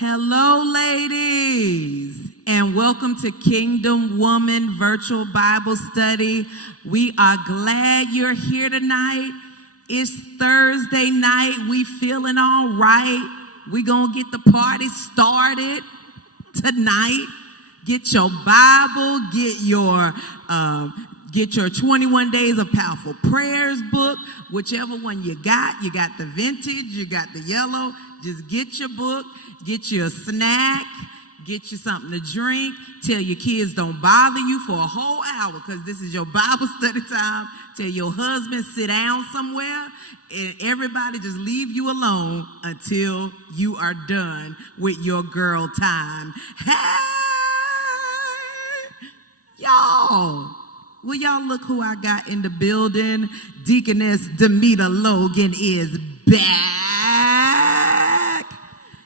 Hello, ladies, and welcome to Kingdom Woman Virtual Bible Study. We are glad you're here tonight. It's Thursday night. We feeling all right. We gonna get the party started tonight. Get your Bible, get your 21 Days of Powerful Prayers book, whichever one you got. You got the vintage, you got the yellow. Just get your book, get you a snack, get you something to drink. Tell your kids don't bother you for a whole hour because this is your Bible study time. Tell your husband sit down somewhere and everybody just leave you alone until you are done with your girl time. Hey, y'all. Will y'all look who I got in the building? Deaconess Demita Logan is back.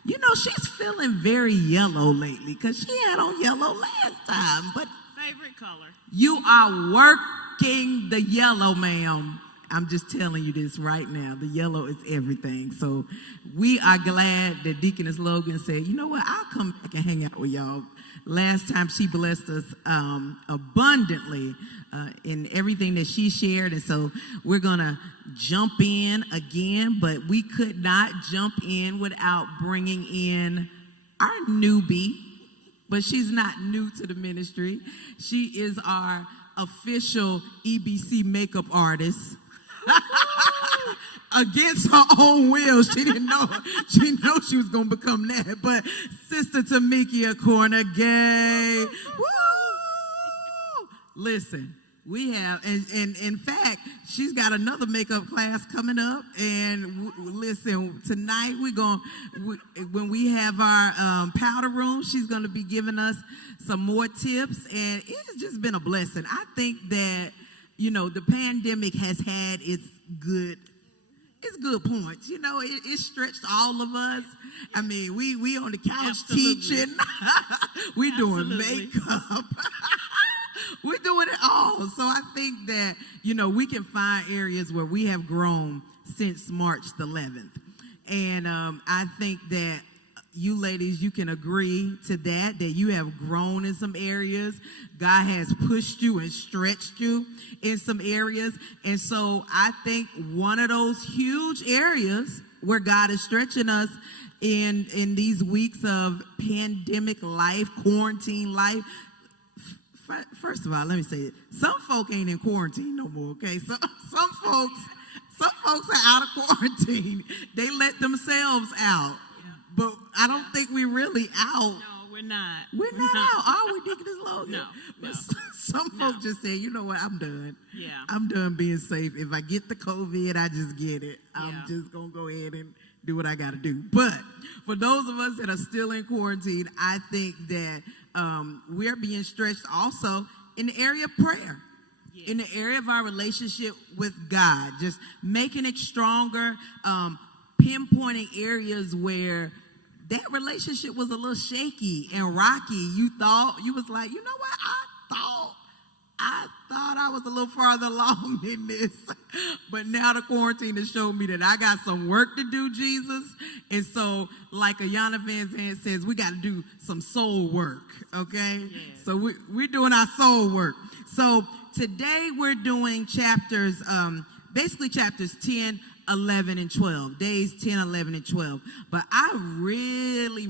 You know, she's feeling very yellow lately because she had on yellow last time. But favorite color. You are working the yellow, ma'am. I'm just telling you this right now. The yellow is everything. So we are glad that Deaconess Logan said, you know what, I'll come back and hang out with y'all. Last time she blessed us abundantly in everything that she shared. And so we're going to jump in again, but we could not jump in without bringing in our newbie. But she's not new to the ministry. She is our official EBC makeup artist. Against her own will, she didn't know. She know she was gonna become that. But Sister Tamikia Corner-Gay, woo! Listen, we have, and in fact, she's got another makeup class coming up. And listen, tonight when we have our powder room, she's gonna be giving us some more tips, and it's just been a blessing. I think that the pandemic has had its good points. It stretched all of us. I mean, we on the couch teaching. We doing makeup. We're doing it all. So I think that, we can find areas where we have grown since March the 11th. And I think that you ladies, you can agree to that you have grown in some areas. God has pushed you and stretched you in some areas. And so I think one of those huge areas where God is stretching us in these weeks of pandemic life, quarantine life. First of all, let me say it. Some folk ain't in quarantine no more, okay? So some folks are out of quarantine. They let themselves out. But I don't think we're really out. No, we're not. We're not out. Are we, Deaconess Logan? No. Some folks just say, you know what, I'm done. Yeah. I'm done being safe. If I get the COVID, I just get it. I'm just going to go ahead and do what I got to do. But for those of us that are still in quarantine, I think that we're being stretched also in the area of prayer. Yes. In the area of our relationship with God. Just making it stronger, pinpointing areas where that relationship was a little shaky and rocky. You was like, you know what? I thought I was a little farther along in this. But now the quarantine has showed me that I got some work to do, Jesus. And so, like Ayanna Van Zandt says, we got to do some soul work, okay? Yes. So we're doing our soul work. So today we're doing chapters 10, 11, and 12. Days 10, 11, and 12. But I really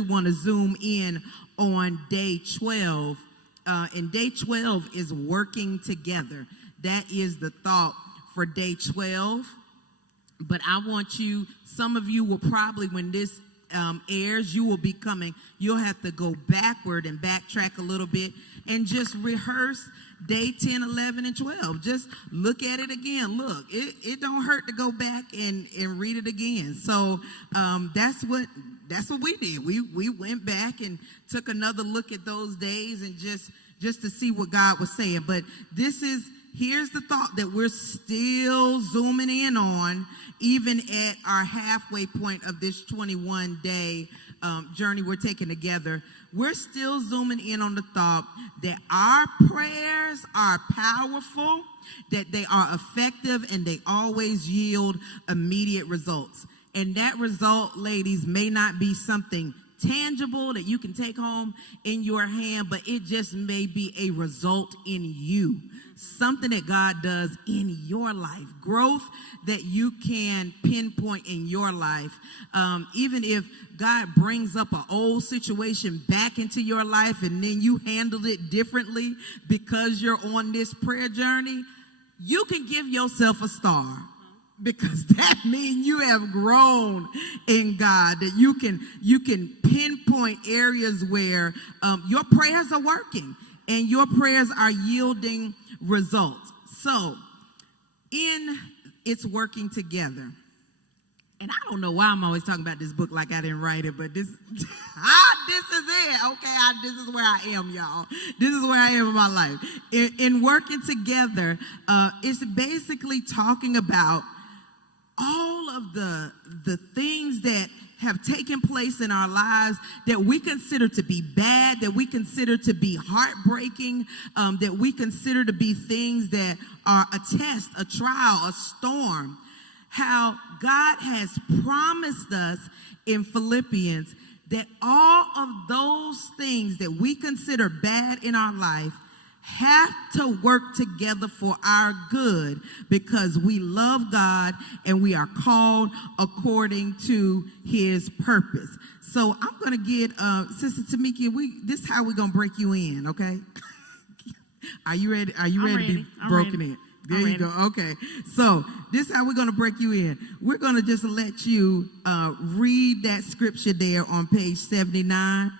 want to zoom in on day 12. And day 12 is working together. That is the thought for day 12. But I want you, some of you will probably, when this airs, you'll have to go backward and backtrack a little bit and just rehearse day 10, 11, and 12. Just look at it again. Look, it don't hurt to go back and read it again. So that's what we did. We went back and took another look at those days and just to see what God was saying. But here's the thought that we're still zooming in on, even at our halfway point of this 21-day journey we're taking together. We're still zooming in on the thought that our prayers are powerful, that they are effective, and they always yield immediate results. And that result, ladies, may not be something tangible that you can take home in your hand, but it just may be a result in you. Something that God does in your life. Growth that you can pinpoint in your life. Even if God brings up an old situation back into your life and then you handled it differently because you're on this prayer journey, you can give yourself a star. Because that means you have grown in God, that you can pinpoint areas where your prayers are working and your prayers are yielding results. So, in It's Working Together, and I don't know why I'm always talking about this book like I didn't write it, but this is it, okay? This is where I am, y'all. This is where I am in my life. In Working Together, it's basically talking about all of the things that have taken place in our lives that we consider to be bad, that we consider to be heartbreaking, that we consider to be things that are a test, a trial, a storm. How God has promised us in Philippians that all of those things that we consider bad in our life have to work together for our good because we love God and we are called according to his purpose. So I'm going to get Sister Tamika, this is how we're going to break you in, okay? Are you ready? Are you ready to be broken in? There you go. Okay. So this is how we're going to break you in. We're going to just let you read that scripture there on page 79.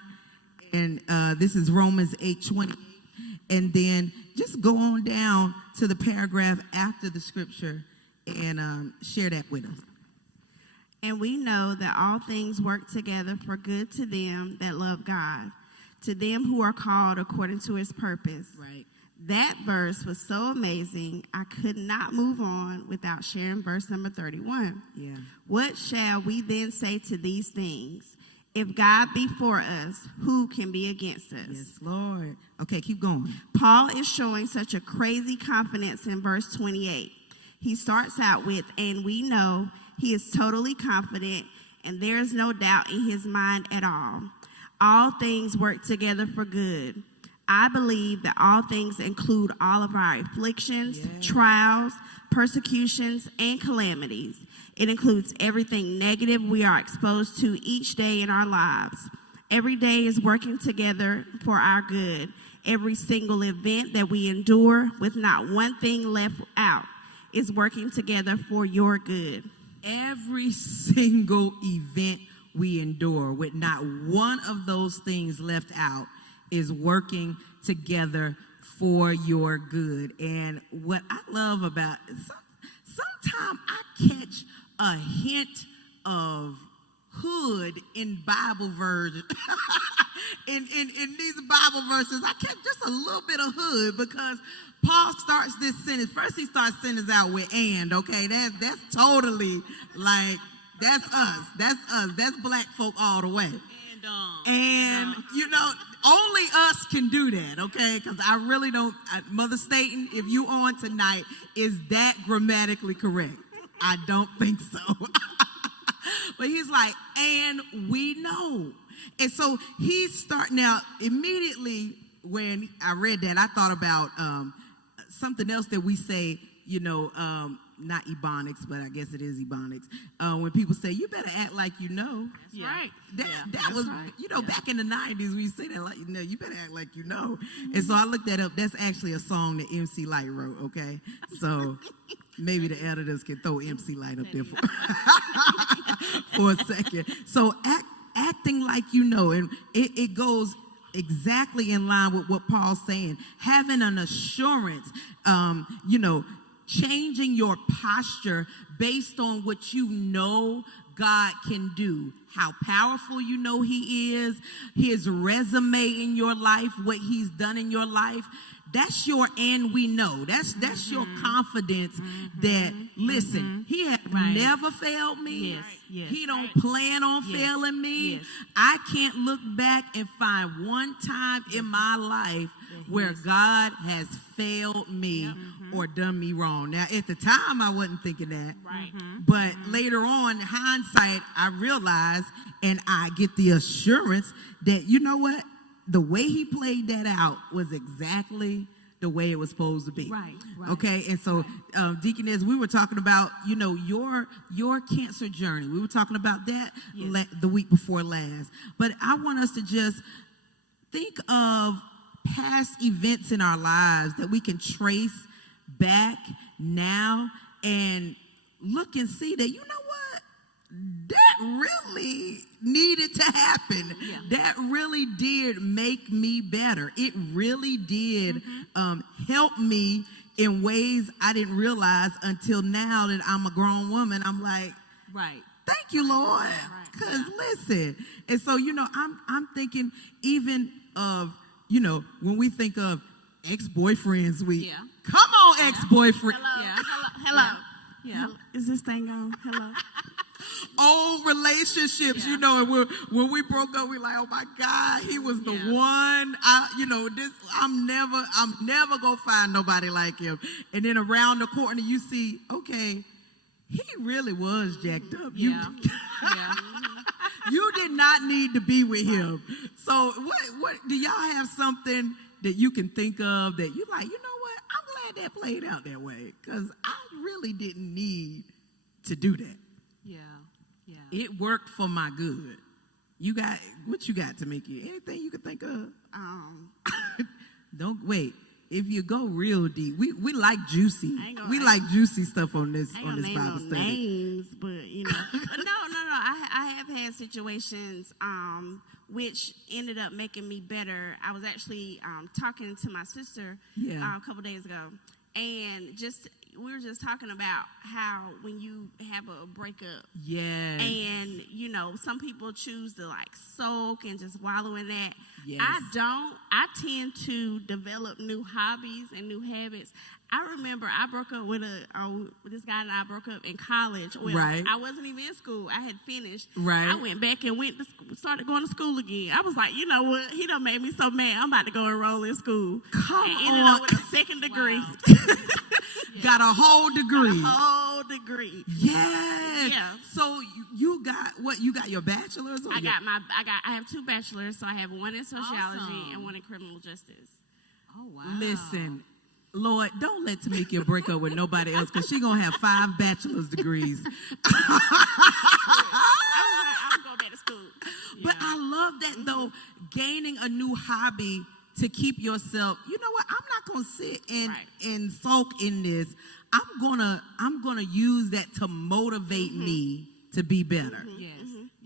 And this is Romans 8:20. And then just go on down to the paragraph after the scripture and share that with us. And we know that all things work together for good to them that love God, to them who are called according to his purpose. Right. That verse was so amazing, I could not move on without sharing verse number 31. Yeah. What shall we then say to these things? If God be for us, who can be against us? Yes, Lord. Okay, keep going. Paul is showing such a crazy confidence in verse 28. He starts out with, and we know. He is totally confident, and there is no doubt in his mind at all. All things work together for good. I believe that all things include all of our afflictions, trials, persecutions, and calamities. It includes everything negative we are exposed to each day in our lives. Every day is working together for our good. Every single event that we endure with not one thing left out is working together for your good. Every single event we endure with not one of those things left out is working together for your good. And what I love about it, sometimes I catch a hint of hood in Bible version. in these Bible verses, I catch just a little bit of hood because Paul starts this sentence. First, he starts sentence out with "and." Okay, that's totally like that's us. That's us. That's black folk all the way. And you know, only us can do that. Okay, because I really don't. Mother Staten, if you on tonight, is that grammatically correct? I don't think so. But he's like, and we know. And so he's starting out immediately. When I read that, I thought about something else that we say, you know, not ebonics, but I guess it is ebonics. When people say, you better act like you know. That's right. That was, right. You know, back in the 90s, we say that like, you know, you better act like you know. And so I looked that up. That's actually a song that MC Lyte wrote, okay? So maybe the editors can throw MC Lyte up there for a second. So acting like you know, and it goes exactly in line with what Paul's saying. Having an assurance, you know, changing your posture based on what you know God can do, how powerful you know he is, his resume in your life, what he's done in your life. That's your "and we know." That's your confidence that, listen, he has never failed me. Yes. He don't plan on failing me. Yes. I can't look back and find one time in my life where God has failed me or done me wrong. Now, at the time, I wasn't thinking that. Right. But later on, in hindsight, I realized and I get the assurance that, you know what? The way he played that out was exactly the way it was supposed to be. Right. Okay, and so Deaconess, we were talking about, you know, your cancer journey. We were talking about that the week before last. But I want us to just think of past events in our lives that we can trace back now and look and see that, you know what, that really needed to happen. That really did make me better. It really did help me in ways I didn't realize until now that I'm a grown woman. I'm like, thank you, Lord. Because listen, and so, you know, I'm thinking even of, you know, when we think of ex-boyfriends, come on, ex-boyfriend. Hello. Yeah. Is this thing on? Hello. Old relationships, you know, and when we broke up, we like, oh my God, he was the one. I'm never gonna find nobody like him. And then around the corner, you see, okay, he really was jacked up. You did not need to be with him. So what do y'all have something that you can think of that you like, you know what, I'm glad that played out that way, because I really didn't need to do that. It worked for my good. You got what you got, Tamika? Anything you can think of? Don't wait. If you go real deep, we like juicy. We like juicy stuff on this Bible study. Names, but you know, no. I have had situations which ended up making me better. I was actually talking to my sister a couple days ago, and we were just talking about how when you have a breakup, and you know, some people choose to like sulk and just wallow in that. I don't. I tend to develop new hobbies and new habits. I remember I broke up with this guy and I broke up in college. Well, I wasn't even in school. I had finished. I went back and started going to school again. I was like, you know what? He done made me so mad. I'm about to go enroll in school. Ended up with a second degree. Got a whole degree. Yes. Yeah. So you got what? You got your bachelor's? Or I have 2 bachelors. So I have one in sociology and one in criminal justice. Oh wow. Listen, Lord, don't let Tamika break up with nobody else, because she's gonna have 5 bachelor's degrees. I'm going back to school. But I love that though, gaining a new hobby to keep yourself, you know what, I'm not gonna sit and sulk in this. I'm gonna use that to motivate me to be better.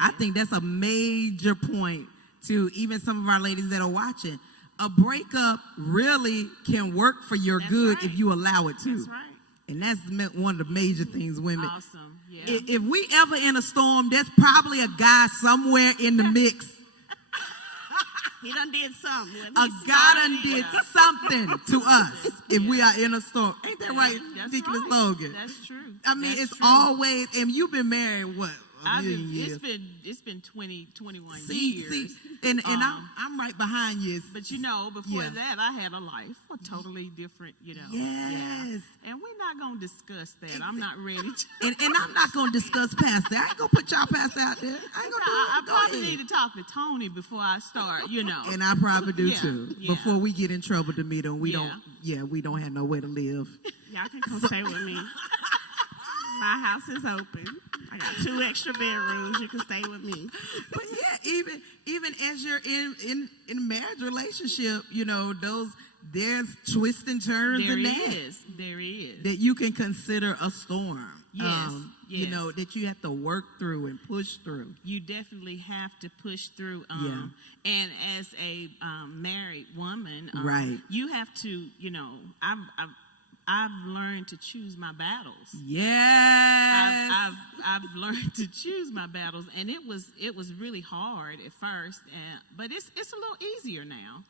I think that's a major point to even some of our ladies that are watching. A breakup really can work for your good if you allow it to. That's right. And that's one of the major things women. Awesome. Yeah. If we ever in a storm, there's probably a guy somewhere in the mix. He done did something. A guy done did something to us if we are in a storm. Ain't that right, Deaconess Logan? That's true. I mean, it's always, and you've been married, what, a million years? It's been 21 years. And I'm right behind you. But you know, before that, I had a life, a totally different, you know. Yes. And we're not going to discuss that. I'm not ready to. And I'm not going to discuss past that. I ain't going to put y'all past out there. I ain't going to do it. I probably need to talk to Tony before I start, you know. And I probably do too. Yeah. Before we get in trouble to meet them, we don't have nowhere to live. Y'all can come stay with me. My house is open. I got 2 extra bedrooms. You can stay with me. But yeah, even as you're in a marriage relationship, you know, there's twists and turns There in that. There is. That you can consider a storm. Yes. You know, that you have to work through and push through. You definitely have to push through. And as a married woman, you have to, you know, I've learned to choose my battles. Yes. I've learned to choose my battles, and it was really hard at first, but it's a little easier now.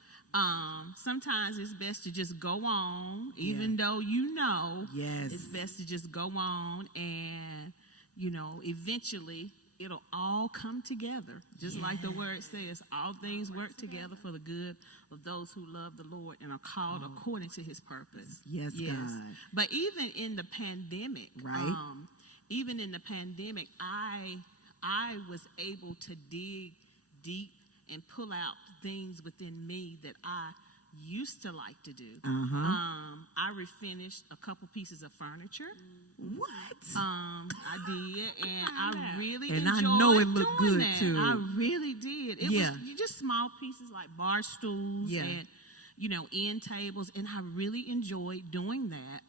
Sometimes it's best to just go on, even though you know it's best to just go on, and you know, eventually it'll all come together, just like the word says. All things work together for the good of those who love the Lord and are called according to His purpose. Yes, God. But even in the pandemic, Right. Even in the pandemic, I was able to dig deep and pull out things within me that I used to like to do. I refinished a couple pieces of furniture. What? I did, and I really And I enjoyed know it looked doing good, that. too. I really did. It Yeah. was just small pieces like bar stools Yeah. and end tables, and I really enjoyed doing that.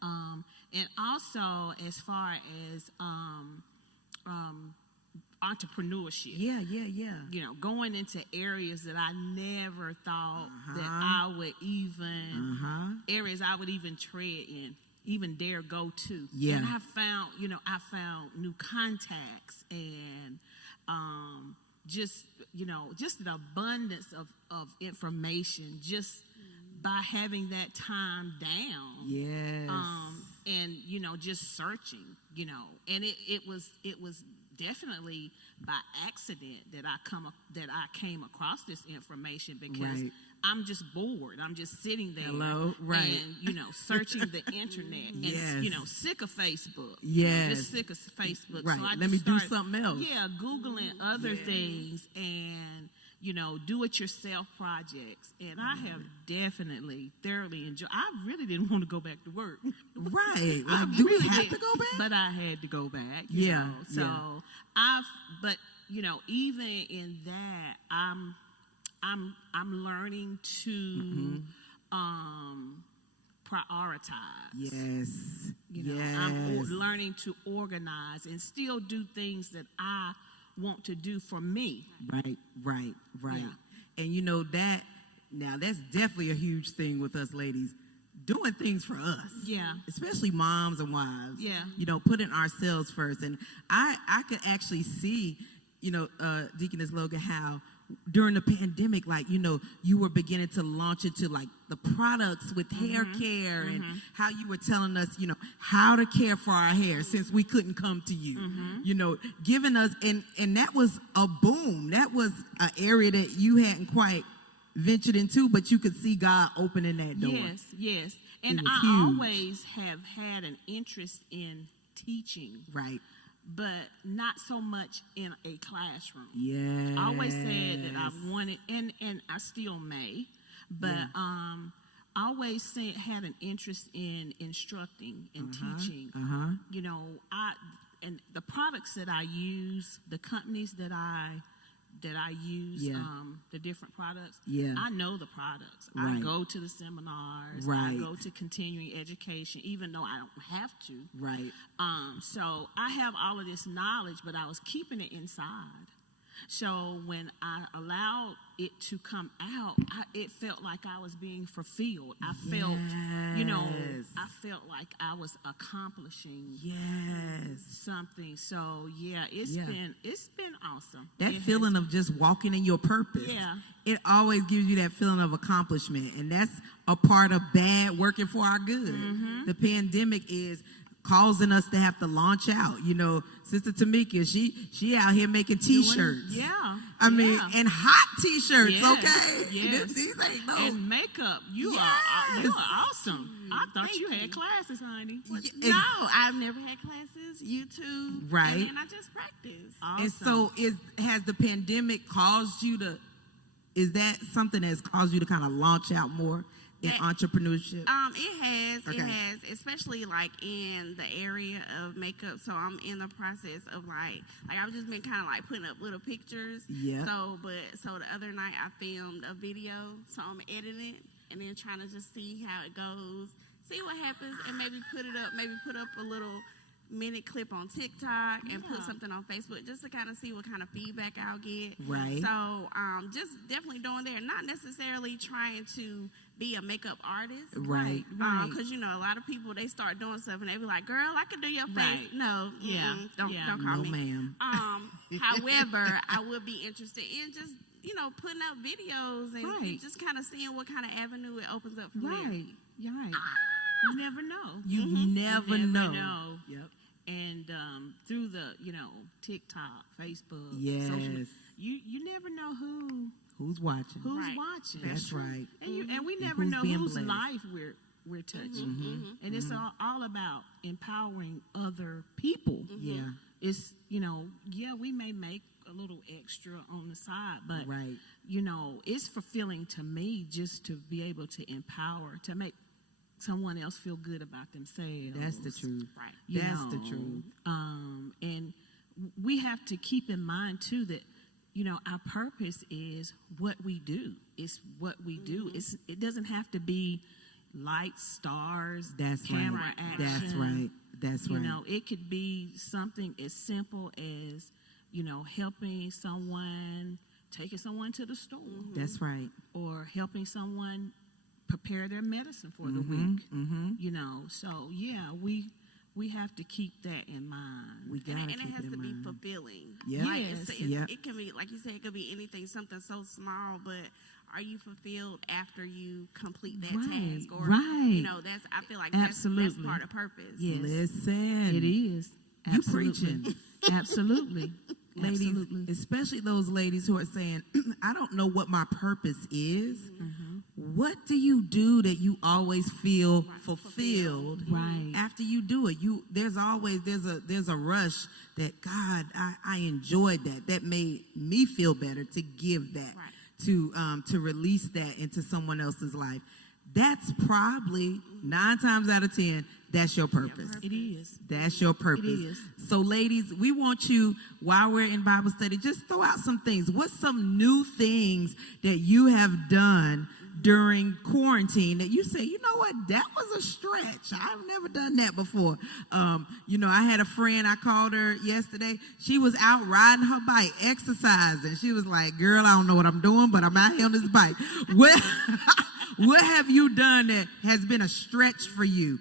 And also as far as entrepreneurship. Yeah. Going into areas that I never thought that Uh-huh. I would even areas I would even tread in, even dare go to. Yeah. And I found new contacts and just an abundance of information just by having that time down. Yes. And just searching, and it was definitely by accident that I came across this information, because Right. I'm just bored. I'm just sitting there, Hello? Right. and searching the internet, and Yes. sick of Facebook. Yes. Just sick of Facebook. Right. So I Let just me do started, something else. Yeah, Googling other things and do-it-yourself projects, and I have definitely thoroughly enjoyed. I really didn't want to go back to work. Right. I Like, do we really have did, to go back? But I had to go back. you Yeah, know. So even in that, I'm learning to prioritize. Yes. I'm Yes. learning to organize and still do things that I want to do for me. Right. Yeah. And that's definitely a huge thing with us ladies. Doing things for us. Yeah. Especially moms and wives. Yeah. Putting ourselves first. And I could actually see, Deaconess Logan, how during the pandemic, you were beginning to launch into the products with hair care and how you were telling us, how to care for our hair since we couldn't come to you, giving us, and that was a boom. That was an area that you hadn't quite ventured into, but you could see God opening that door. Yes. And was I huge. always have had an interest in teaching, Right. but not so much in a classroom. Yeah. I always said that I wanted, and I still may, but I always had an interest in instructing and teaching. And the products that I use, the companies that I use, the different products. Yeah. I know the products. Right. I go to the seminars. Right. I go to continuing education, even though I don't have to. Right. So I have all of this knowledge, but I was keeping it inside. So when I allowed it to come out, it felt like I was being fulfilled. I felt like I was accomplishing something. So it's been awesome. That It feeling has- of just walking in your purpose. Yeah. It always gives you that feeling of accomplishment. And that's a part of bad working for our good. Mm-hmm. The pandemic is causing us to have to launch out. Sister Tamika, she out here making T-shirts. Yeah. I mean, yeah. and hot T-shirts, Yes, okay? yes. These ain't no. And makeup, you Yes. are awesome. I thought Thank you had you. classes, honey. Yeah, No, I've never had classes. YouTube, Right. And then I just practice. And so has the pandemic caused you to, is that something that's caused you to kind of launch out more in entrepreneurship? It has, Okay. especially in the area of makeup. So I'm in the process of I've just been kind of putting up little pictures. Yeah. So the other night I filmed a video. So I'm editing it and then trying to just see how it goes, see what happens, and maybe put up a little minute clip on TikTok and put something on Facebook just to kind of see what kind of feedback I'll get. Right. So just definitely doing there, not necessarily trying to be a makeup artist. Right. Because a lot of people, they start doing stuff and they be like, "Girl, I can do your face." Right. No. Yeah. Don't Yeah. call No, me. ma'am. However, I would be interested in just putting out videos and Right. just kind of seeing what kind of avenue it opens up from there. Right. You're right. You never know. You never You never know. know. Yep. and through the TikTok, Facebook, Yes. you never know Who's watching? who's Right. watching. That's right. And we never who's know being whose blessed. life we're touching. And it's all about empowering other people. Yeah. It's we may make a little extra on the side, but Right. it's fulfilling to me just to be able to empower, to make someone else feel good about themselves. That's the truth. Right. That's the truth. And we have to keep in mind too that our purpose is what we do. It's what we do. It doesn't have to be lights, stars, That's camera right. action. That's right. That's right. It could be something as simple as helping someone, taking someone to the store, That's right. or helping someone prepare their medicine for the week. So yeah, we have to keep that in mind. We gotta And it keep has it to in be mind. fulfilling. Yeah. Like, Yes. it can be, like you said, it could be anything, something so small, but are you fulfilled after you complete that Right, task? Or, right. I feel like that's Absolutely. part of purpose. Yes. Listen. It is. You Absolutely. preaching. Absolutely. Ladies, Absolutely. especially those ladies who are saying, I don't know what my purpose is. What do you do that you always feel fulfilled Right. after you do it? There's a rush that God, I enjoyed that. That made me feel better to give that, to release that into someone else's life. That's probably 9 times out of 10, that's your purpose. It is. That's your purpose. It is. So, ladies, we want you, while we're in Bible study, just throw out some things. What's some new things that you have done during quarantine that you say, you know what, that was a stretch. I've never done that before. I had a friend, I called her yesterday. She was out riding her bike, exercising. She was like, girl, I don't know what I'm doing, but I'm out here on this bike. What have you done that has been a stretch for you?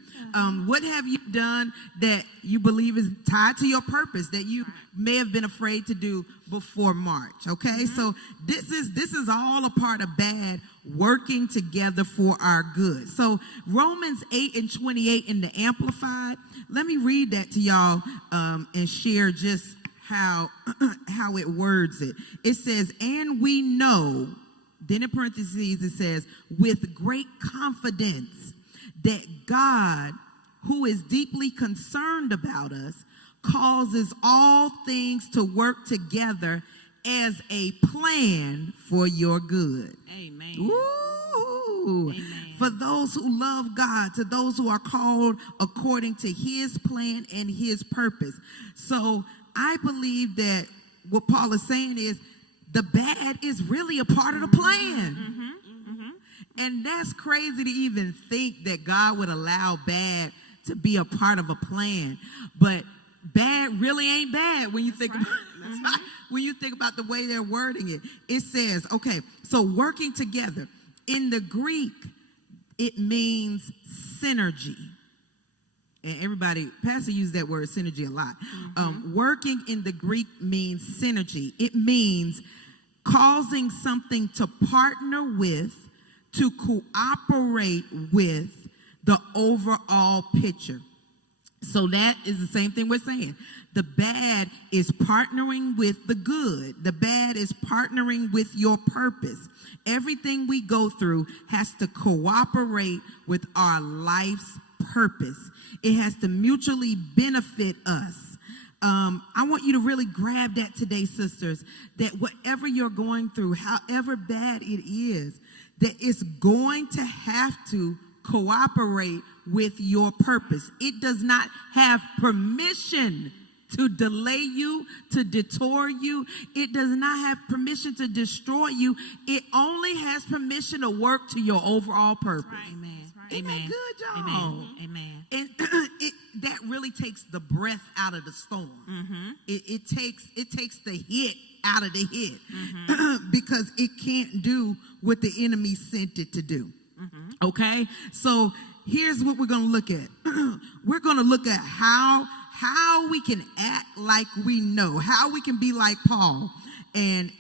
What have you done that you believe is tied to your purpose that you may have been afraid to do before March? Okay, so this is all a part of BAD working together for our good. So Romans 8:28 in the Amplified. Let me read that to y'all and share just how it words it. It says, and we know. Then in parentheses it says, with great confidence that God, who is deeply concerned about us, causes all things to work together as a plan for your good. Amen. Ooh. Amen. For those who love God, to those who are called according to his plan and his purpose. So I believe that what Paul is saying is, the bad is really a part of the plan. And that's crazy to even think that God would allow bad to be a part of a plan. But bad really ain't bad when you think about it. When you think about the way they're wording it. It says, okay, so working together. In the Greek, it means synergy. And everybody, Pastor used that word synergy a lot. Working in the Greek means synergy. It means causing something to partner with, to cooperate with the overall picture. So that is the same thing we're saying. The bad is partnering with the good. The bad is partnering with your purpose. Everything we go through has to cooperate with our life's purpose. It has to mutually benefit us. I want you to really grab that today, sisters, that whatever you're going through, however bad it is, that it's going to have to cooperate with your purpose. It does not have permission to delay you, to detour you. It does not have permission to destroy you. It only has permission to work to your overall purpose. Right. Amen. Isn't that Amen. good, y'all? Amen. Amen. And that really takes the breath out of the storm. It takes the hit out of the hit because it can't do what the enemy sent it to do. Okay, so here's what we're going to look at. We're going to look at how we can act like we know, how we can be like Paul and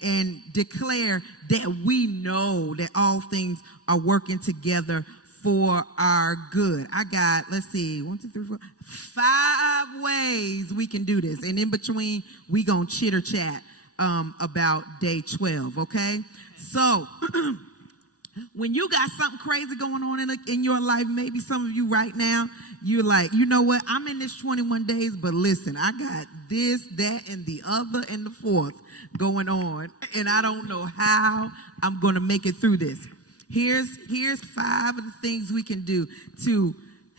declare that we know that all things are working together for our good. I got, let's see, 1, 2, 3, 4, 5 ways we can do this. And in between, we gonna chitter chat about day 12, okay? So, when you got something crazy going on in your life, maybe some of you right now, you're like, you know what, I'm in this 21 days, but listen, I got this, that, and the other, and the fourth going on, and I don't know how I'm going to make it through this. Here's 5 of the things we can do to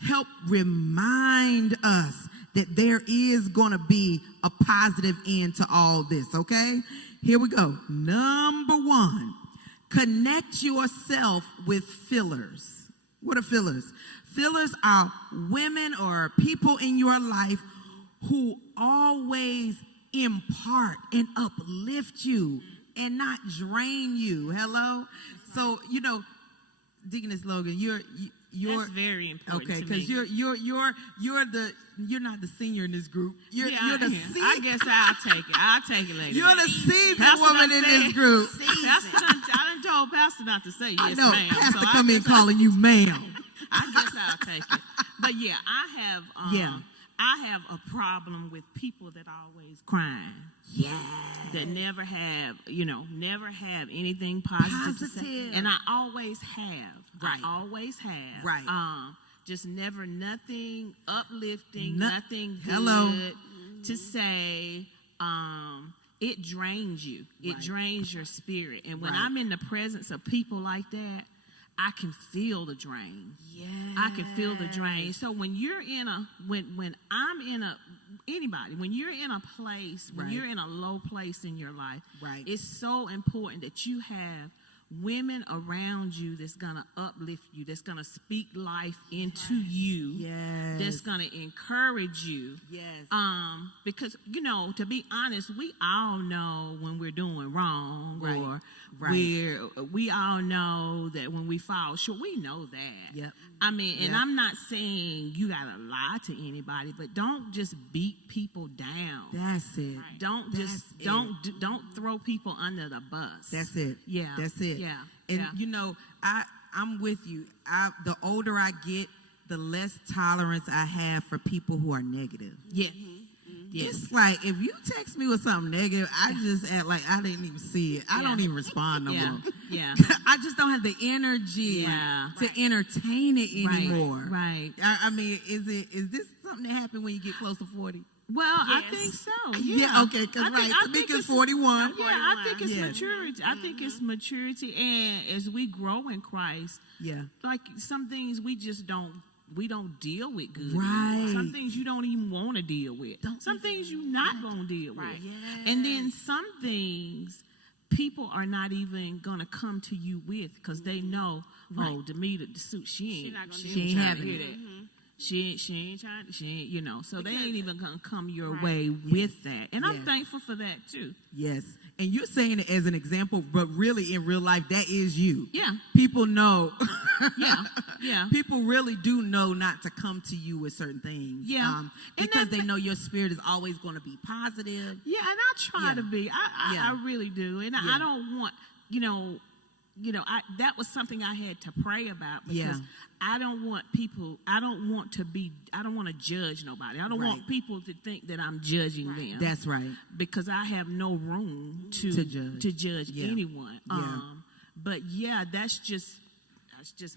help remind us that there is going to be a positive end to all this, okay? Here we go. Number 1. Connect yourself with fillers. What are fillers? Fillers are women or people in your life who always impart and uplift you and not drain you. Hello? So, you know, Deaconess Logan, you're That's very important. okay, to because me. you're not the senior in this group. You're the I guess I'll take it. I'll take it later. You're the seasoned Pastor woman done in said- this group. I done told Pastor not to say yes, I know, ma'am. Pastor so come I in guess calling you ma'am. I guess I'll take it. But yeah, I have a problem with people that always crying. Yeah. That never have anything positive to say. Positive. And I always have. Right. I always have. Right. Just never nothing uplifting, No- nothing good Hello. to say. It drains you. It Right. drains your spirit. And when Right. I'm in the presence of people like that, I can feel the drain. Yeah. I can feel the drain. So when you're in when you're in a place, when Right. you're in a low place in your life, Right. it's so important that you have women around you that's gonna uplift you, that's gonna speak life into you, Yes. that's gonna encourage you. Yes. Because to be honest, we all know when we're doing wrong, Right. or Right. we all know that when we fall short. We know that. Yep. I mean, and Yep. I'm not saying you gotta lie to anybody, but don't just beat people down. That's it. Don't don't throw people under the bus. That's it. Yeah. That's it. Yeah. And yeah. I'm with you. The older I get, the less tolerance I have for people who are negative. Yeah. Yes. It's like if you text me with something negative, I just act like I didn't even see it. I don't even respond no Yeah. more. Yeah. I just don't have the energy Yeah. to entertain it anymore. Right. I mean, is this something that happened when you get close to 40? Well, I Yes. think so. Yeah, Yeah. okay, because I think Tamika's it's 41. Yeah, I think it's Yeah. maturity. I think it's maturity, and as we grow in Christ, Yeah. like some things we just don't deal with good. Right. Some things you don't even want to deal with. Some things you're not going to deal with. Right. And then some things people are not even going to come to you with because they know, oh, Demeter, she not gonna ain't deal trying to with hear it. that. She ain't trying, so they ain't even going to come your Right. way with that. And I'm Yes. thankful for that too. Yes. And you're saying it as an example, but really in real life, that is you. Yeah. People know. Yeah. Yeah. People really do know not to come to you with certain things. Yeah. And Because that- they know your spirit is always going to be positive. Yeah, and I try Yeah. to be. Yeah. I really do. And Yeah. I don't want, that was something I had to pray about because Yeah. I don't want to judge nobody. I don't Right. want people to think that I'm judging them. That's right. Because I have no room to judge Yeah. anyone. Yeah. But yeah, that's just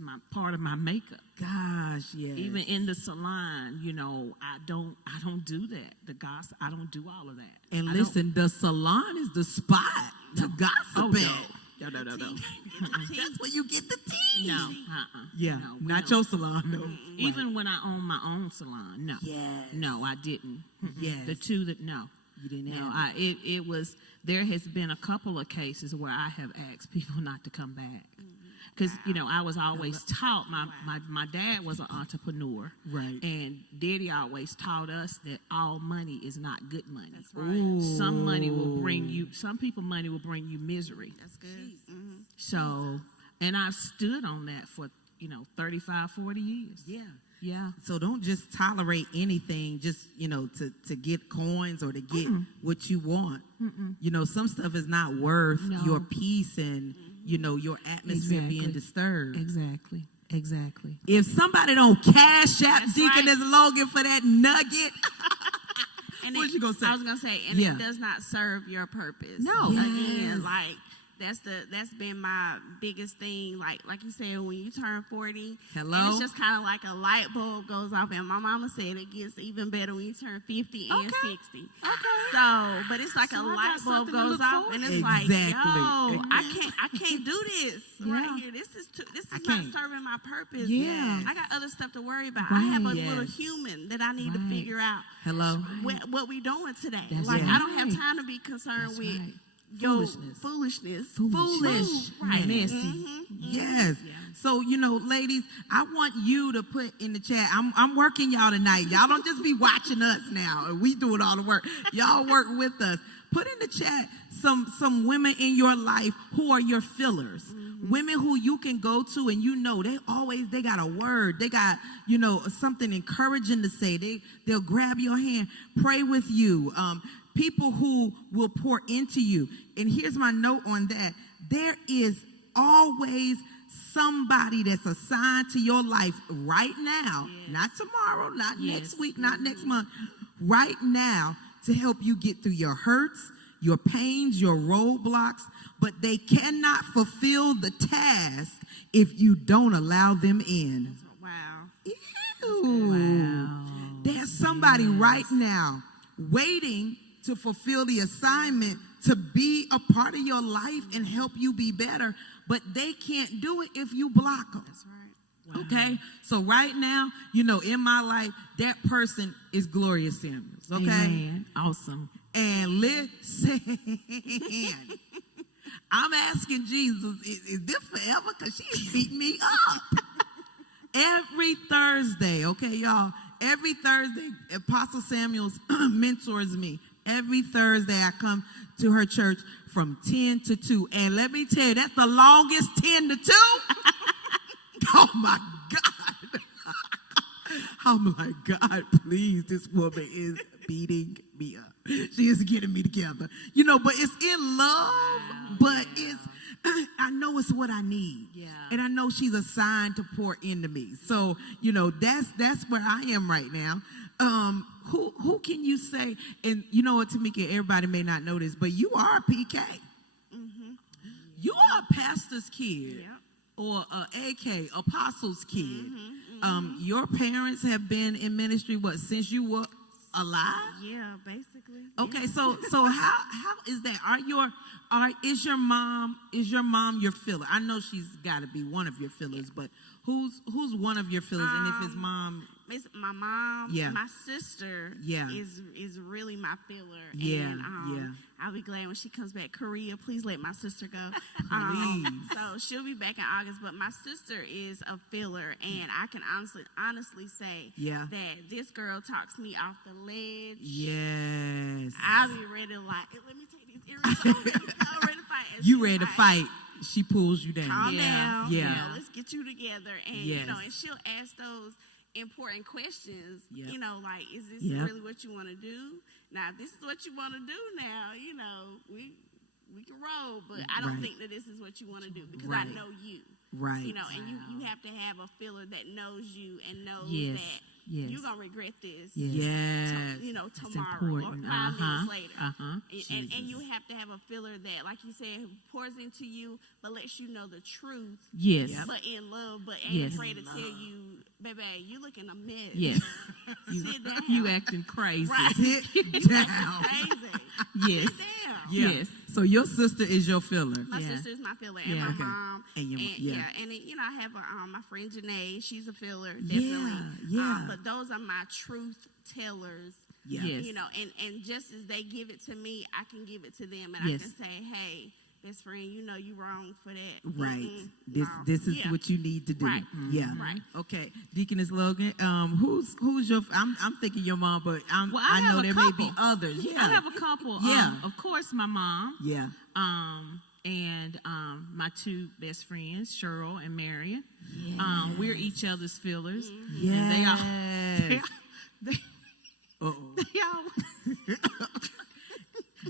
my part of my makeup. Gosh, yes. Even in the salon, I don't do that. The gossip, I don't do all of that. And I don't- listen, the salon is the spot to gossip Oh, at. no. That's where you get the tea. No, Yeah, No, we not don't. your salon, though. Even when I owned my own salon, no. Yes. No, I didn't. Yes. The two that, no. You didn't No, have it was, there has been a couple of cases where I have asked people not to come back. Because, I was always taught, my dad was an entrepreneur. Right. And Daddy always taught us that all money is not good money. That's right. Ooh. Some people money will bring you misery. That's good. Mm-hmm. So, and I've stood on that for, 35, 40 years. Yeah. Yeah. So don't just tolerate anything just, to get coins or to get what you want. Some stuff is not worth No. your peace and, your atmosphere being Exactly. disturbed. Exactly. Exactly. If somebody don't cash out That's Deaconess Logan for that nugget, And what you gonna say? I was gonna say, and Yeah. it does not serve your purpose. No. Again, like that's been my biggest thing. Like you said, when you turn 40, Hello? and it's just kind of like a light bulb goes off. And my mama said it gets even better when you turn 50 and Okay. 60. Okay. So, but it's like So a I light got bulb something to goes look off, forward and to. it's like, Exactly. yo, I can't do this Yeah. right here. This is I not can't. serving my purpose. Yeah. I got other stuff to worry about. I have a Yes. little human that I need to Right. figure out hello. what we doing today. That's Like I don't right. have time to be concerned That's with right. your Foolishness. foolishness. Foolish. Right. Messy. Mhm. Yes. So, ladies, I want you to put in the chat. I'm working y'all tonight. Y'all don't just be watching us now. We doing all the work. Y'all work with us. Put in the chat some women in your life who are your fillers. Women who you can go to and they got a word. They got, something encouraging to say. They'll grab your hand, pray with you. People who will pour into you. And here's my note on that. There is always somebody that's assigned to your life right now, not tomorrow, not next week, not next month, right now to help you get through your hurts, your pains, your roadblocks, but they cannot fulfill the task if you don't allow them in. Wow. Ew. There's somebody right now waiting to fulfill the assignment to be a part of your life and help you be better, but they can't do it if you block them. That's right. Okay? So right now, in my life, that person is Gloria Samuels. Okay? Amen. Awesome. And listen, I'm asking Jesus, is this forever? Because she's beating me up. Every Thursday, okay, y'all, every Thursday, Apostle Samuels mentors me. Every Thursday, I come to her church from 10 to 2. And let me tell you, that's the longest 10 to 2. Oh, my God. I'm like, God, please, this woman is beating me up. She is getting me together. But it's in love, but I know it's what I need. Yeah. And I know she's assigned to pour into me. So, that's where I am right now. Who can you say, and you know what, Tamika, everybody may not know this, but you are a PK. Mm-hmm. You are a pastor's kid. Yep. Or AK, apostle's kid. Mm-hmm. Your parents have been in ministry, since you were alive? Yeah, basically. Okay, so how is that? Is your mom your filler? I know she's got to be one of your fillers, but who's one of your fillers? And if it's mom, It's my mom, Yeah. my sister Yeah. is really my filler. Yeah, And, yeah. I'll be glad when she comes back. Korea, please let my sister go. Please. So she'll be back in August, but my sister is a filler, and I can honestly say Yeah. that this girl talks me off the ledge. yes, I'll be ready to let me take these earrings off. I'm ready to fight. And you she's ready to like, fight? She pulls you down. Calm Yeah. down. Yeah. Let's get you together. And, Yes. and she'll ask those important questions. Yep. Like, is this Yep. really what you want to do? Now, if this is what you want to do now, we can roll. But I don't Right. think that this is what you want to do because Right. I know you. Right. And you have to have a filler that knows you and knows Yes. that Yes. you're going to regret this. Yes. Tomorrow or important. 5 minutes later. Uh-huh. And you have to have a filler that, like you said, pours into you, but lets you know the truth. Yes. But in love, but ain't Yes. afraid to tell you, baby, you looking a mess. Yes. Sit down. You acting crazy. Right. Sit down. Crazy. Yes. Sit down. Yeah. Yes. So your sister is your filler. My Yeah. sister's my filler, and Yeah. my Okay. mom, And your- yeah. and then, I have my friend Janae. She's a filler, definitely. Yeah. But those are my truth tellers. Yeah. Yes. And just as they give it to me, I can give it to them, and Yes. I can say, hey, best friend, you wrong for that. Right. Mm-mm, This no. this is Yeah. what you need to do. Right. Yeah. Right. Okay. Deaconess Logan, who's your I'm thinking your mom, but Well, I know have a there couple. may be others. Yeah. I have a couple. Yeah. Of course, my mom. Yeah. And my two best friends, Cheryl and Marion. We're each other's fillers. Yes. And they Uh-oh. all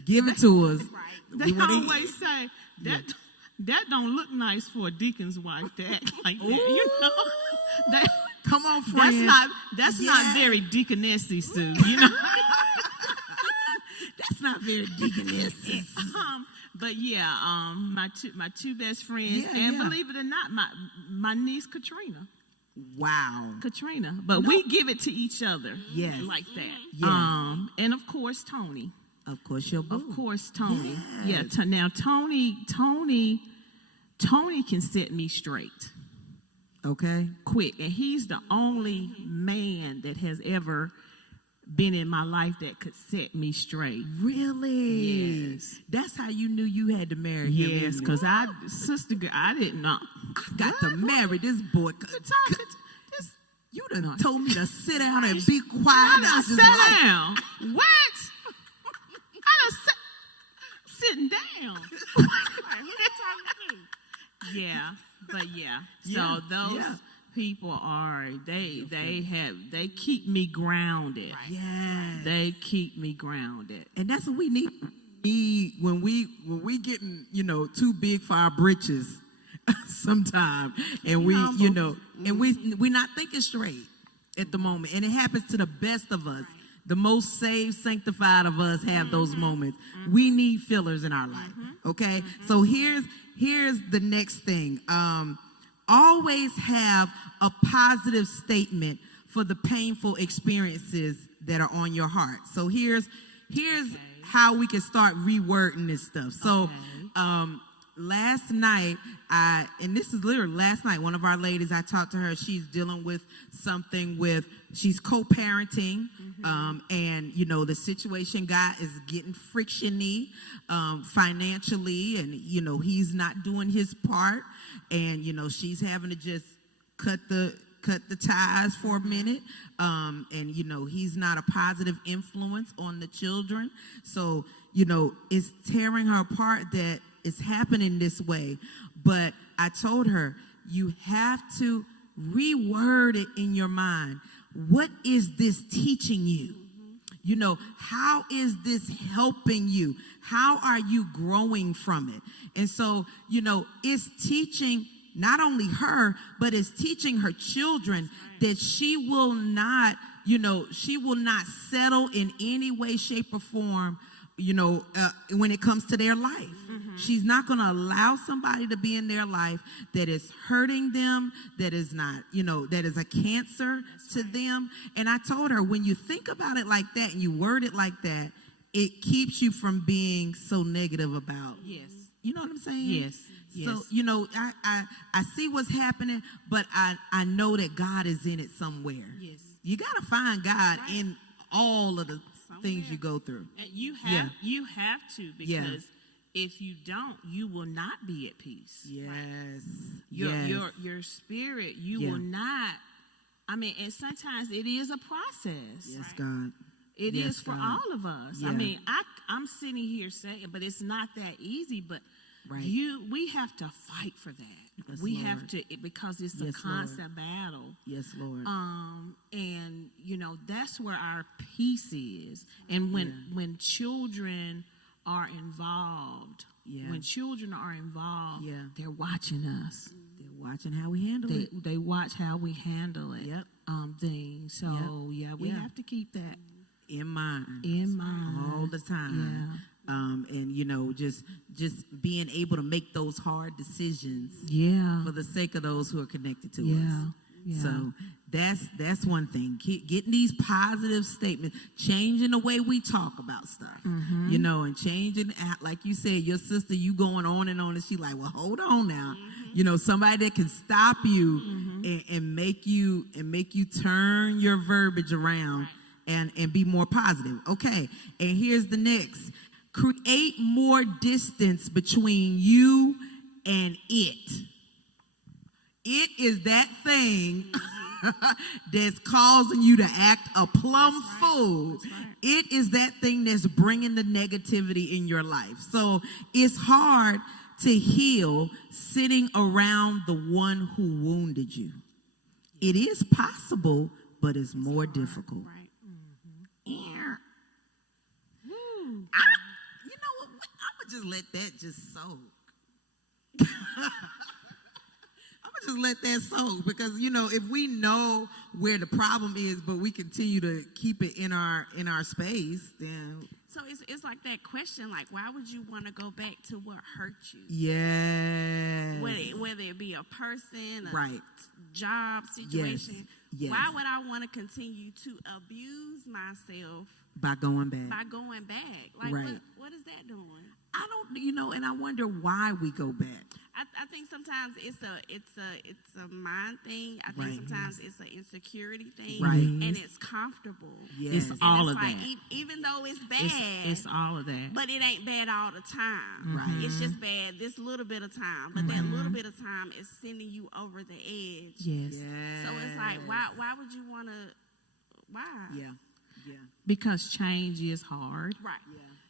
Give it to us. Right. they We wanna hear- always say that that don't look nice for a deacon's wife to act like that. You know, that, Come on, friend. that's not very deaconessy, Sue. You know. That's not very deaconess. But yeah, my two best friends, Yeah, and yeah. believe it or not, my niece Katrina. Wow. But we give it to each other. Yes. Like that. Yes. And of course Tony. Of course, your boo. Of course Tony. Yes. Yeah. Now Tony can set me straight Okay. quick, and he's the only man that has ever been in my life that could set me straight. Really? Yes. That's how you knew you had to marry him. Yes, isn't it? because I didn't know. I got to marry this boy. You done No. told me to sit down and be quiet. I and I done just sat like- down. What? I done sitting down. Yeah, but yeah. Yeah, So those yeah. people are they keep me grounded. Yes. They keep me grounded. And that's what we need. When we getting, too big for our britches sometime, and we, and we not thinking straight at the moment. And it happens to the best of us. The most saved, sanctified of us have those moments. We need fillers in our life. Okay? So here's the next thing. Always have a positive statement for the painful experiences that are on your heart. So here's how we can start rewording this stuff. So last night, and this is literally last night, one of our ladies, I talked to her, she's dealing with something she's co-parenting, and, the situation is getting frictiony financially, and, he's not doing his part, and, she's having to just cut the ties for a minute, and he's not a positive influence on the children, so it's tearing her apart that it's happening this way. But I told her, you have to reword it in your mind. What is this teaching you? How is this helping you? How are you growing from it? And so, it's teaching not only her, but it's teaching her children that she will not settle in any way, shape, or form, when it comes to their life. She's not going to allow somebody to be in their life that is hurting them, that is not, that is a cancer to them. And I told her, when you think about it like that and you word it like that, it keeps you from being so negative about. Yes. You know what I'm saying? Yes. So, I see what's happening, but I know that God is in it somewhere. Yes. You got to find God in all of the things you go through. And you have to, because if you don't, you will not be at peace. Yes. Your spirit, you will not. I mean, and sometimes it is a process. Yes, God. It Yes, is for God. all of us. Yeah. I mean, I'm sitting here saying, but it's not that easy. But Right. we have to fight for that. Yes, We Lord. have to, because it's Yes, a constant battle. Yes, Lord. And that's where our peace is. And when children are involved, they're watching us. They're watching how we handle it. They watch how we handle it. Yep. Things. So we have to keep that In mind. in All the time. And just being able to make those hard decisions Yeah. for the sake of those who are connected to Yeah. us. Yeah. So that's one thing. Getting these positive statements, changing the way we talk about stuff, and changing, like you said, your sister, you going on, and she's like, well, hold on now. Somebody that can stop you and make you turn your verbiage around and be more positive. Okay, and here's the next. Create more distance between you and it. It is that thing that's causing you to act a plumb fool. It is that thing that's bringing the negativity in your life. So it's hard to heal sitting around the one who wounded you. It is possible, but it's more difficult. Right. You know what? I'm going to just let that just soak. I'm gonna just let that soak because if we know where the problem is, but we continue to keep it in our space, then So it's like that question, like, why would you want to go back to what hurt you? yes, Whether it be a person, a right, job situation. yes. Why would I want to continue to abuse myself by going back. by going back? Like, Right. what is that doing? I don't, and I wonder why we go back. I think sometimes it's a mind thing. I think Right. sometimes it's an insecurity thing, Right. and it's comfortable. Yes. It's And all it's of like, that. even though it's bad, It's all of that. but it ain't bad all the time. Right. It's just bad this little bit of time. But that little bit of time is sending you over the edge. Yes. Yes. So it's like, why would you want to? Why? Yeah. Yeah. Because change is hard. Right.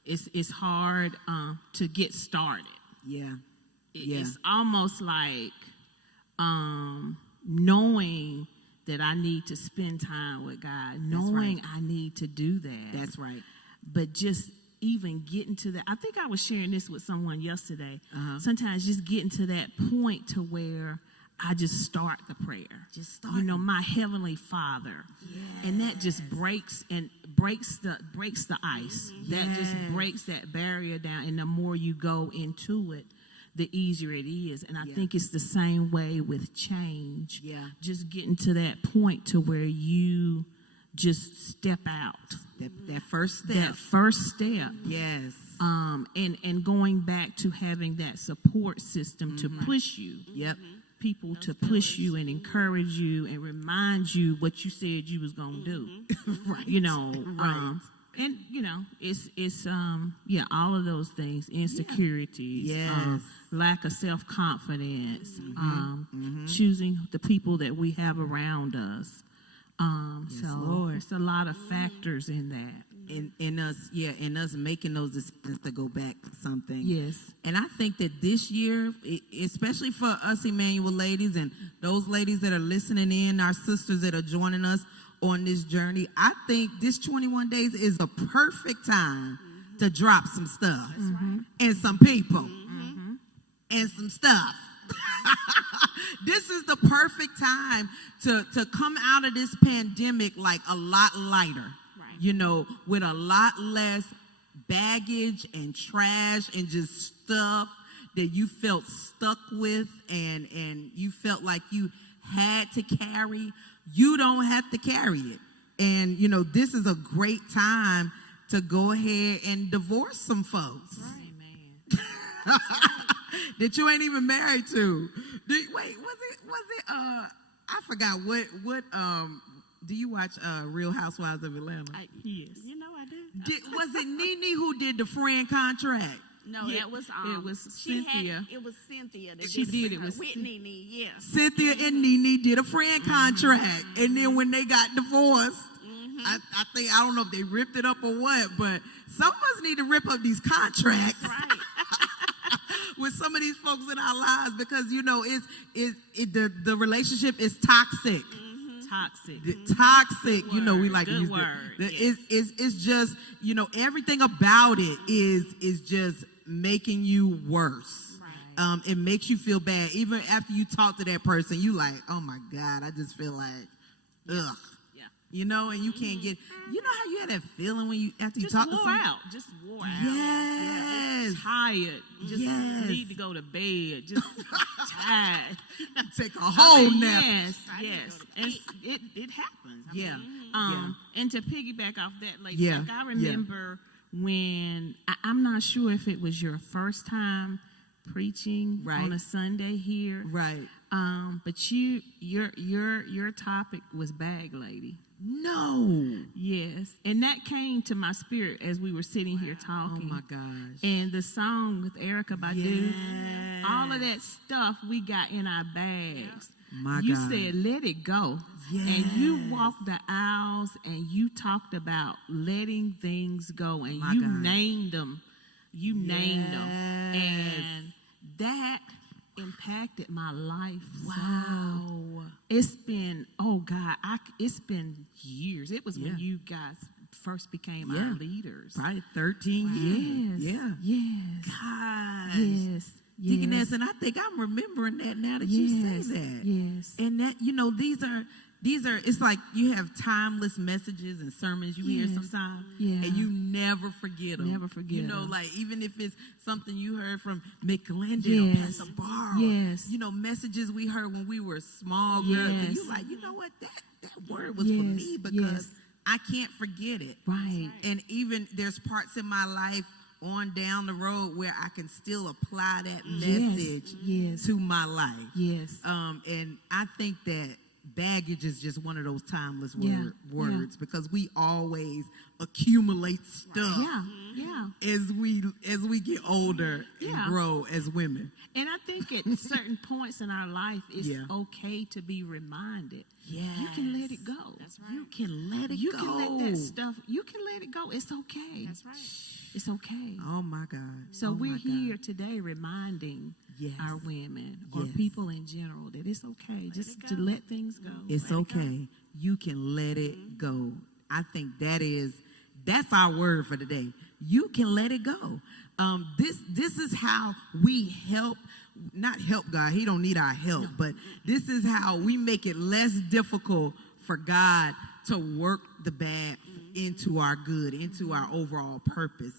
It's hard to get started. Yeah. It's almost like knowing that I need to spend time with God, knowing right. I need to do that. That's right. But just even getting to that, I think I was sharing this with someone yesterday. Uh-huh. Sometimes just getting to that point to where I just start the prayer. Just start. My Heavenly Father, and that just breaks the ice. That just Yes. breaks that barrier down. And the more you go into it, the easier it is. And I think it's the same way with change. Yeah. Just getting to that point to where you just step out. That first step. That first step. Yes. And going back to having that support system to push you. Yep. People to push you and encourage you and remind you what you said you was gonna do. Right. Right. And it's all of those things, insecurities, Yes. lack of self-confidence, choosing the people that we have around us. So Lord. it's a lot of factors in that. In us making those decisions to go back to something. Yes. And I think that this year, especially for us Emmanuel ladies and those ladies that are listening in, our sisters that are joining us on this journey, I think this 21 days is a perfect time to drop some stuff and some people and some stuff. This is the perfect time to come out of this pandemic like a lot lighter. Right. With a lot less baggage and trash and just stuff that you felt stuck with and you felt like you had to carry. You don't have to carry it. And, this is a great time to go ahead and divorce some folks Amen. that you ain't even married to. Wait, was it, I forgot what, do you watch Real Housewives of Atlanta? Yes. I do. Was it Nene who did the friend contract? No, Yeah, that was it was Cynthia. It was Cynthia. That She did it her. with Whitney. Yes. Cynthia and Nene did a friend contract. And then when they got divorced, I don't know if they ripped it up or what, but some of us need to rip up these contracts. Right. With some of these folks in our lives because the relationship is toxic. Toxic. Toxic, Good we word, like to good use word, it's just everything about it is just making you worse. Right. It makes you feel bad even after you talk to that person. You like, oh my God, I just feel like, ugh. Yeah. And you can't get. How you had that feeling when you after you Just talk to wore someone. out. Just wore out. Yes. Tired. Just Yes. need to go to bed. Just tired. Take a whole nap. Yes, I need to yes. go to And sleep. it happens. Yeah. And to piggyback off that, like, Yeah. I remember when I'm not sure if it was your first time preaching Right. on a Sunday here, Right. but your topic was bag lady. No. Yes, and that came to my spirit as we were sitting here Oh talking. my gosh. And the song with Erica Badu, Yes. all of that stuff we got in our bags. My You God. said, let it go. Yes. And you walked the aisles and you talked about letting things go. And My you God. named them. You named them. Yes. And that impacted my life. Wow. It's been, oh God, it's been years. It was Yeah. when you guys first became Yeah. our leaders. Probably 13 years. Yes. Yeah. Yes. Gosh. Yes. Deaconess, and I think I'm remembering that now that you say that. Yes. And that, these are, it's like you have timeless messages and sermons you hear sometimes, Yeah. and you never forget them. Never forget 'em. Like even if it's something you heard from Mick Glendon or Yes. Pastor Barr, Yes. messages we heard when we were small girls, and Yes. you like, you know what, that word was for Yes. me because Yes. I can't forget it. Right. And even there's parts in my life on down the road where I can still apply that message Yes. to my life. Yes. And I think that baggage is just one of those timeless Yeah. words because we always accumulate stuff Yeah. Yeah. as we get older Yeah. and grow as women. And I think at certain points in our life, it's Yeah. okay to be reminded. Yes. You can let it go. That's right. You can let it You go. can let that stuff, you can let it go. It's okay. That's right. It's okay. Oh my God. So Oh we're my God. here today reminding Yes. our women or Yes. people in general that it's okay just to let things go. It's okay. You can let it go. I think that's our word for today. You can let it go. This is how we not help God. He don't need our help, but this is how we make it less difficult for God to work the bad into our good, into our overall purpose.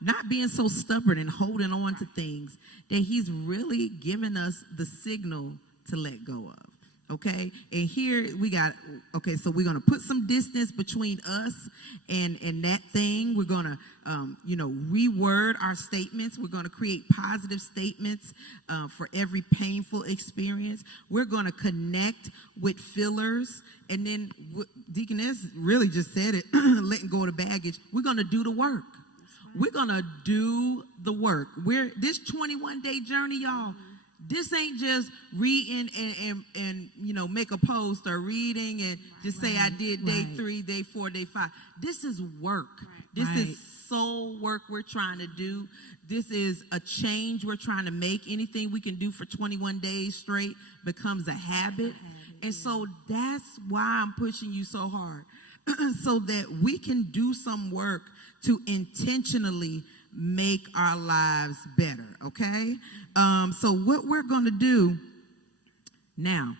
Not being so stubborn and holding on to things that he's really given us the signal to let go of. Okay, and here so we're gonna put some distance between us and that thing. We're gonna reword our statements. We're gonna create positive statements for every painful experience. We're gonna connect with fillers, and then Deaconess really just said it, letting go of the baggage. We're gonna do the work. We're gonna do the work. This 21-day journey, y'all. This ain't just reading and make a post or reading and just say I did day 3, day 4, day 5. This is work. This is soul work we're trying to do. This is a change we're trying to make. Anything we can do for 21 days straight becomes a habit. And so that's why I'm pushing you so hard, so that we can do some work to intentionally make our lives better, okay? So what we're going to do now,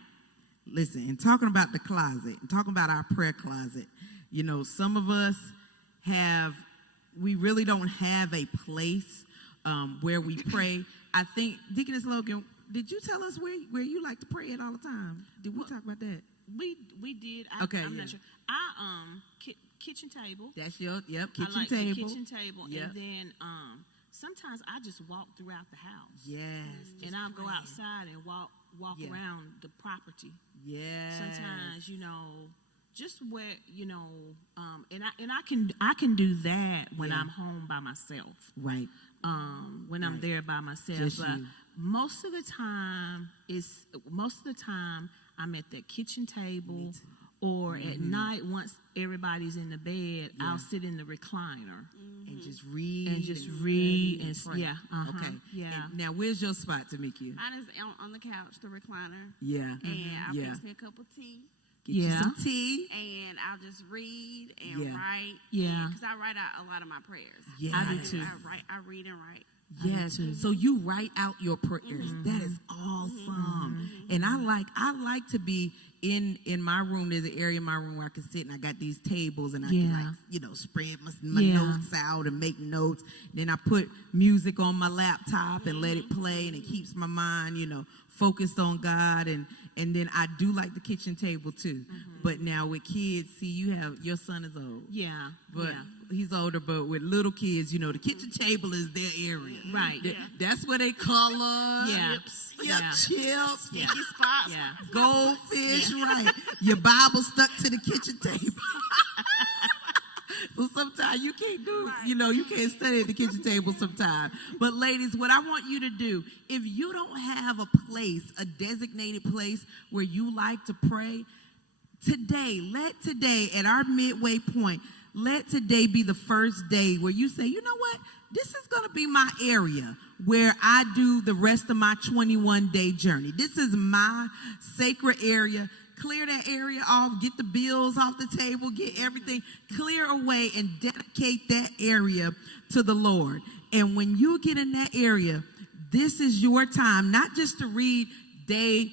listen, and talking about the closet, and talking about our prayer closet, some of us we really don't have a place where we pray. I think, Deaconess Logan, did you tell us where you like to pray at all the time? Did we talk about that? We did. I'm not sure. Kitchen table. That's kitchen I like table. The kitchen table, Yep. and then sometimes I just walk throughout the house. Yes. And I'll go outside and walk around the property. Yes. Sometimes, just where and I can do that when I'm home by myself. Right. When I'm there by myself. Just But you. most of the time I'm at the kitchen table. Or at night, once everybody's in the bed, I'll sit in the recliner And just read. and just read and pray. Okay. yeah. And now, where's your spot, Tamika? Mine is on the couch, the recliner, Yeah. and I'll Yeah. fix me a cup of tea, Get you Yeah. some tea. and I'll just read and Yeah. write. Yeah. Because I write out a lot of my prayers. Yeah. I do too. I read and write. Yes. So you write out your prayers. That is awesome. And I like to be in my room. There's an area in my room where I can sit and I got these tables and I can spread my notes out and make notes. Then I put music on my laptop and let it play, and it keeps my mind, focused on God. And then I do like the kitchen table too. But now with kids, see, your son is old. Yeah. But yeah. he's older, but with little kids, the kitchen table is their area. Right. That's where they color. Yeah. Chips. Yeah. Sticky spots. Yeah. Goldfish, right. Your Bible stuck to the kitchen table. So sometimes you can't you can't study at the kitchen table sometimes. But ladies, what I want you to do, if you don't have a designated place where you like to pray, let today at our midway point, let today be the first day where you say, you know what? This is going to be my area where I do the rest of my 21-day journey. This is my sacred area. Clear that area off, get the bills off the table, get everything, clear away and dedicate that area to the Lord. And when you get in that area, this is your time, not just to read day.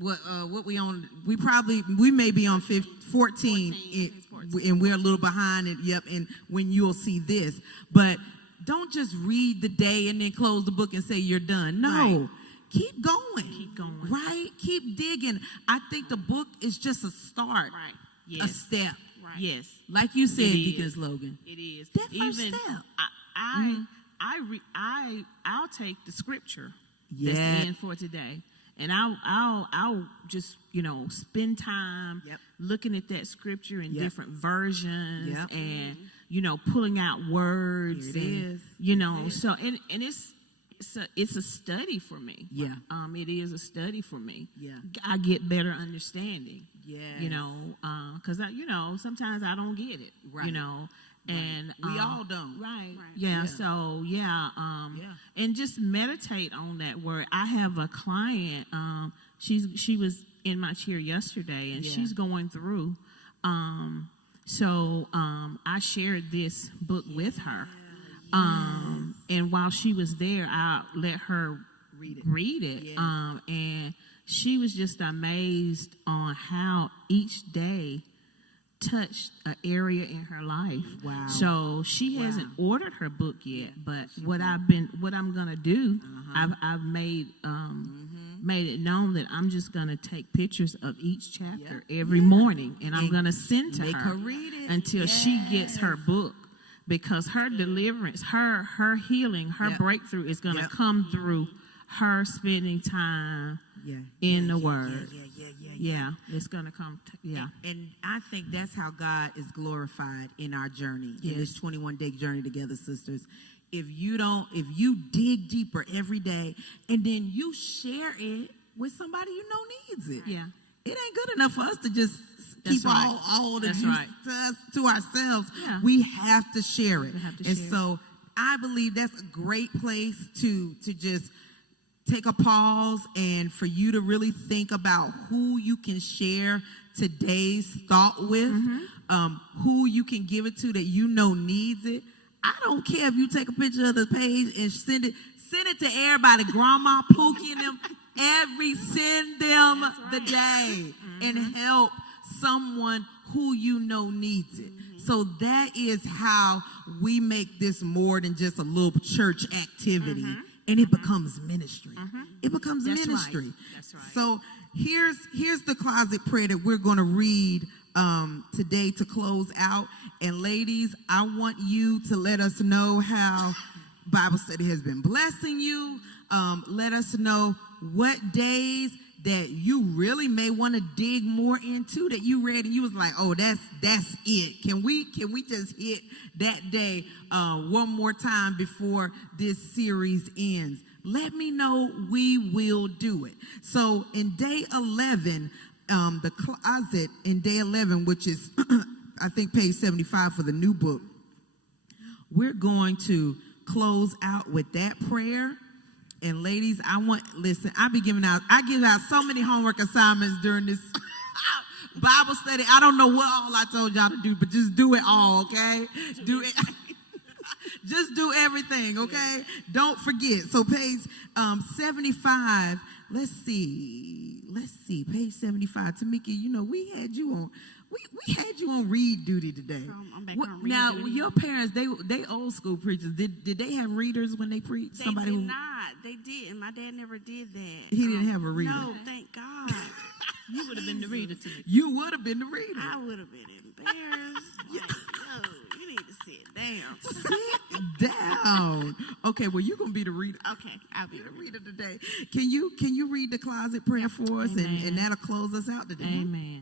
What we on? We may be on 14, and we're a little behind it. Yep, and when you'll see this, but don't just read the day and then close the book and say you're done. No, Right. keep going. Keep going. Right, keep digging. I think the book is just a start, Right. a Yes. step. Right. Yes. Like you said, It is. Deaconess Logan. It is. That first Even step. I'll take the scripture Yeah. that's in for today, and I'll just spend time Yep. looking at that scripture in Yep. different versions Yep. and pulling out words. Here it and, is. so and it's a study for me. Yeah. It is a study for me. Yeah. I get better understanding. Yes. Because sometimes I don't get it. Right. And We all don't. Right. Right. Yeah. Yeah. So yeah. Yeah. And just meditate on that word. I have a client. She was in my chair yesterday, and Yeah. she's going through. I shared this book with her. And while she was there, I let her read it. Yes. And she was just amazed on how each day touched an area in her life. Wow. So she Wow. hasn't ordered her book yet, but what I'm gonna do, I've made made it known that I'm just gonna take pictures of each chapter every morning, and I'm And gonna send to make her her read it. until she gets her book, because her deliverance, her healing, her Yep. breakthrough is gonna Yep. come through her spending time in the Word. Yeah, it's gonna come. And I think that's how God is glorified in our journey, in this Yes. 21-day journey together, sisters. If you dig deeper every day and then you share it with somebody you know needs it. Yeah. It ain't good enough for us to just That's keep right. all the That's juice right. to ourselves. Yeah. We have to share it. We have to and share it. so I believe that's a great place to just take a pause and for you to really think about who you can share today's thought with, who you can give it to that you know needs it. I don't care if you take a picture of the page and send it to everybody, Grandma, Pookie, and them. Send them the day and help someone who you know needs it. So that is how we make this more than just a little church activity, and it becomes ministry. It becomes That's right. ministry. That's right. So here's the closet prayer that we're going to read today to close out. And ladies, I want you to let us know how Bible study has been blessing you. Let us know what days that you really may want to dig more into, that you read and you was like, oh, that's it. Can we just hit that day one more time before this series ends? Let me know. We will do it. So in day 11, the closet in day 11, which is I think page 75 for the new book, we're going to close out with that prayer. And ladies, I give out so many homework assignments during this Bible study. I don't know what all I told y'all to do, but just do it all, okay? Do it. Just do everything, okay? Don't forget. So page 75, let's see, page 75. Tamika, we had you on read duty today. I'm back on read now, duty. your parents, they old school preachers. Did they have readers when they preached? They did not. They didn't. My dad never did that. He didn't have a reader. No, thank God. You would have been the reader to me. You would have been the reader. I would have been embarrassed. Like, yo, you need to sit down. Sit down. Okay, well, you're going to be the reader. Okay, I'll be The the reader. reader today. Can you read the closet prayer for us, and that'll close us out today? Amen.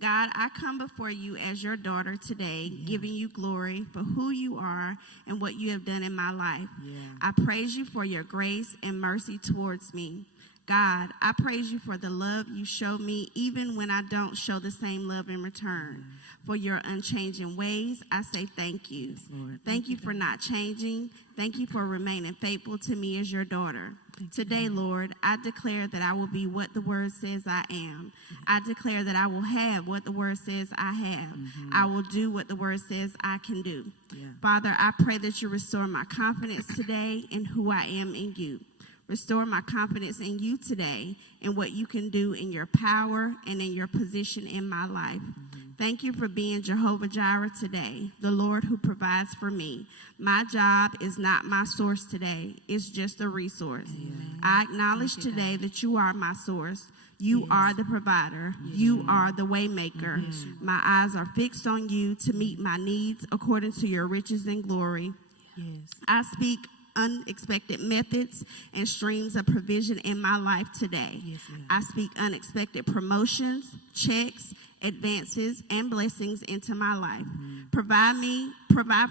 God, I come before you as your daughter today, giving you glory for who you are and what you have done in my life. Yeah. I praise you for your grace and mercy towards me. God, I praise you for the love you show me, even when I don't show the same love in return. For your unchanging ways, I say thank you. Lord. Thank you for not changing. Thank you for remaining faithful to me as your daughter. Today, Lord, I declare that I will be what the word says I am. I declare that I will have what the word says I have. I will do what the word says I can do. Yeah. Father, I pray that you restore my confidence today in who I am in you. Restore my confidence in you today and what you can do in your power and in your position in my life. Thank you for being Jehovah Jireh today, the Lord who provides for me. My job is not my source today. It's just a resource. I acknowledge today that you are my source. You are the provider. You are the way maker. My eyes are fixed on you to meet my needs according to your riches and glory. I speak unexpected methods and streams of provision in my life today. I speak unexpected promotions, checks, advances, and blessings into my life. Provide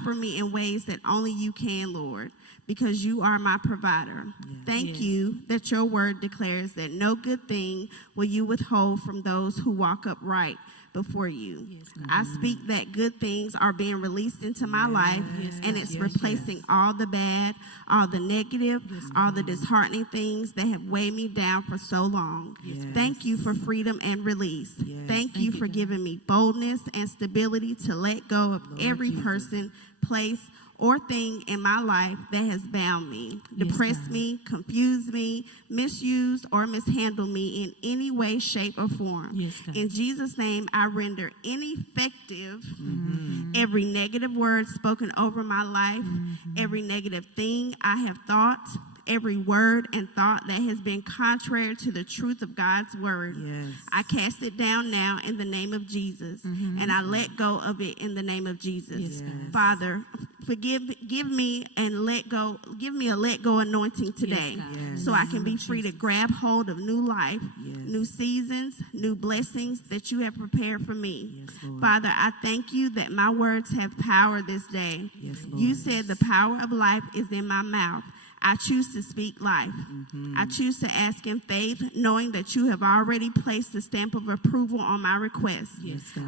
for me in ways that only you can, Lord, because you are my provider. Thank you that your word declares that no good thing will you withhold from those who walk upright before you. I speak that good things are being released into my life, and it's replacing all the bad, all the negative, all the disheartening things that have weighed me down for so long. Thank you for freedom and release. Thank you for giving me boldness and stability to let go of every person, place, or thing in my life that has bound me, depressed me, confused me, misused, or mishandled me in any way, shape, or form. In Jesus' name, I render ineffective every negative word spoken over my life, every negative thing I have thought, every word and thought that has been contrary to the truth of God's word. I cast it down now in the name of Jesus, and I let go of it in the name of Jesus. Father, give me a let go anointing today, so I can be free to grab hold of new life, new seasons, new blessings that you have prepared for me. Father, I thank you that my words have power this day. You said the power of life is in my mouth. I choose to speak life. I choose to ask in faith, knowing that you have already placed the stamp of approval on my request.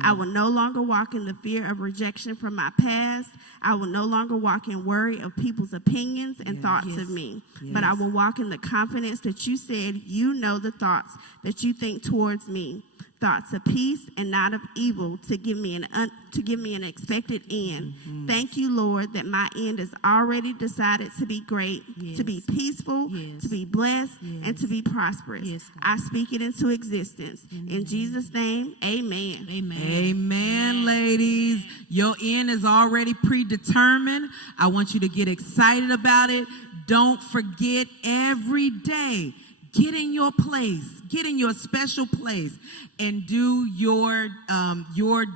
I will no longer walk in the fear of rejection from my past. I will no longer walk in worry of people's opinions and thoughts of me. But I will walk in the confidence that you said you know the thoughts that you think towards me. Thoughts of peace and not of evil, to give me an expected end. Thank you, Lord, that my end is already decided to be great, to be peaceful, to be blessed, and to be prosperous. I speak it into existence. In Jesus' name, amen. Amen, ladies. Your end is already predetermined. I want you to get excited about it. Don't forget, every day, get in your place, get in your special place, and do your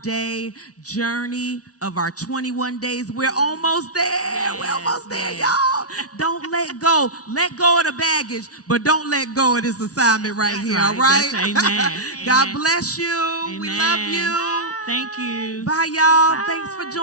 day journey of our 21 days. We're almost there. We're almost there, y'all. Don't let go. Let go of the baggage, but don't let go of this assignment right here, all right? Amen. God bless you. We love you. Thank you. Bye, y'all. Thanks for joining.